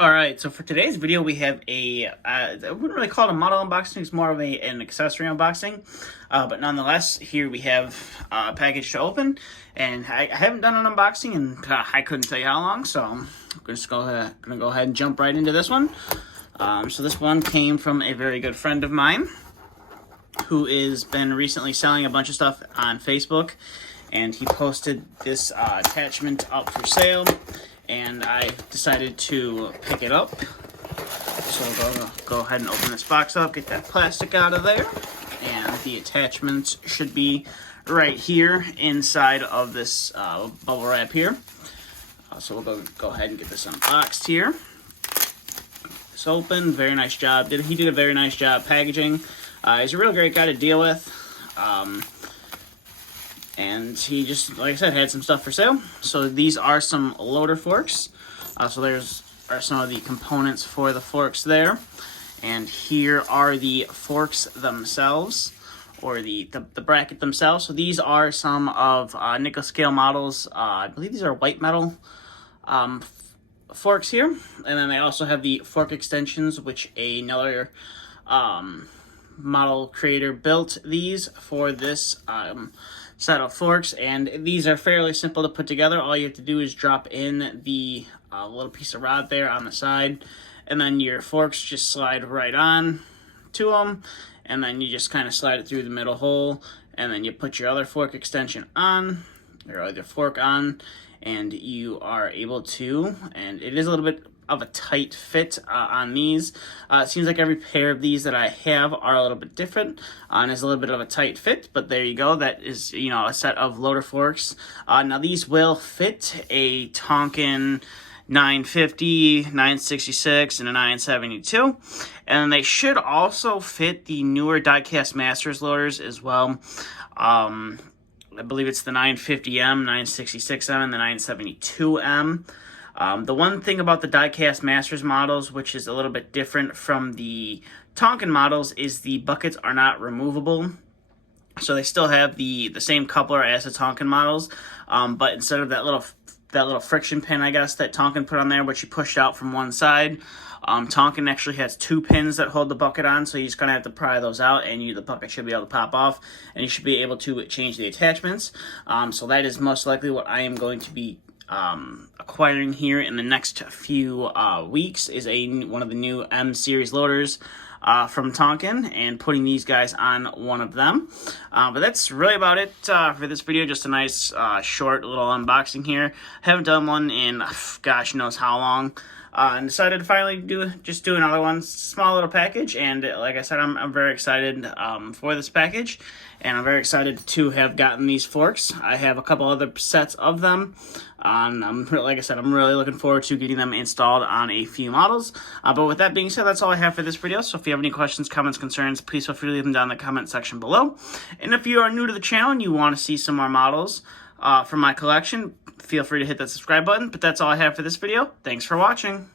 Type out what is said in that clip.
Alright, so for today's video we have I wouldn't really call it a model unboxing, it's more of an accessory unboxing. But nonetheless, here we have a package to open, and I haven't done an unboxing and I couldn't tell you how long, so I'm just gonna go ahead and jump right into this one. So this one came from a very good friend of mine who has been recently selling a bunch of stuff on Facebook, and he posted this attachment up for sale. And I decided to pick it up. So we'll go ahead and open this box up, get that plastic out of there. And the attachments should be right here inside of this bubble wrap here. So we'll go ahead and get this unboxed here. It's open, very nice job. He did a very nice job packaging. He's a real great guy to deal with. And he just, like I said, had some stuff for sale. So these are some loader forks. So there's some of the components for the forks there. And here are the forks themselves, or the bracket themselves. So these are some of nickel scale models. I believe these are white metal forks here. And then they also have the fork extensions, which another model creator built these for this set of forks, and these are fairly simple to put together. All you have to do is drop in the little piece of rod there on the side, and then your forks just slide right on to them, and then you just kind of slide it through the middle hole, and then you put your other fork extension on, your other fork on, and you are able to, and it is a little bit of a tight fit on these. It seems like every pair of these that I have are a little bit different, and is a little bit of a tight fit, but there you go. That is, a set of loader forks. Now these will fit a Tonkin 950, 966, and a 972, and they should also fit the newer die-cast Masters loaders as well. I believe it's the 950M, 966M, and the 972M. The one thing about the die-cast Masters models, which is a little bit different from the Tonkin models, is the buckets are not removable. So they still have the same coupler as the Tonkin models, but instead of that little friction pin, I guess, that Tonkin put on there, which you pushed out from one side, Tonkin actually has two pins that hold the bucket on, so you're just going to have to pry those out, and the bucket should be able to pop off, and you should be able to change the attachments. So that is most likely what I am going to be acquiring here in the next few weeks, is one of the new M series loaders from Tonkin, and putting these guys on one of them. But that's really about it for this video. Just a nice short little unboxing here. Haven't done one in gosh knows how long. And decided to finally do another one, small little package, and like I said, I'm very excited for this package, and I'm very excited to have gotten these forks. I have a couple other sets of them, and like I said, I'm really looking forward to getting them installed on a few models. But with that being said, that's all I have for this video. So if you have any questions, comments, concerns, please feel free to leave them down in the comment section below. And if you are new to the channel and you want to see some more models from my collection, feel free to hit that subscribe button. But that's all I have for this video. Thanks for watching.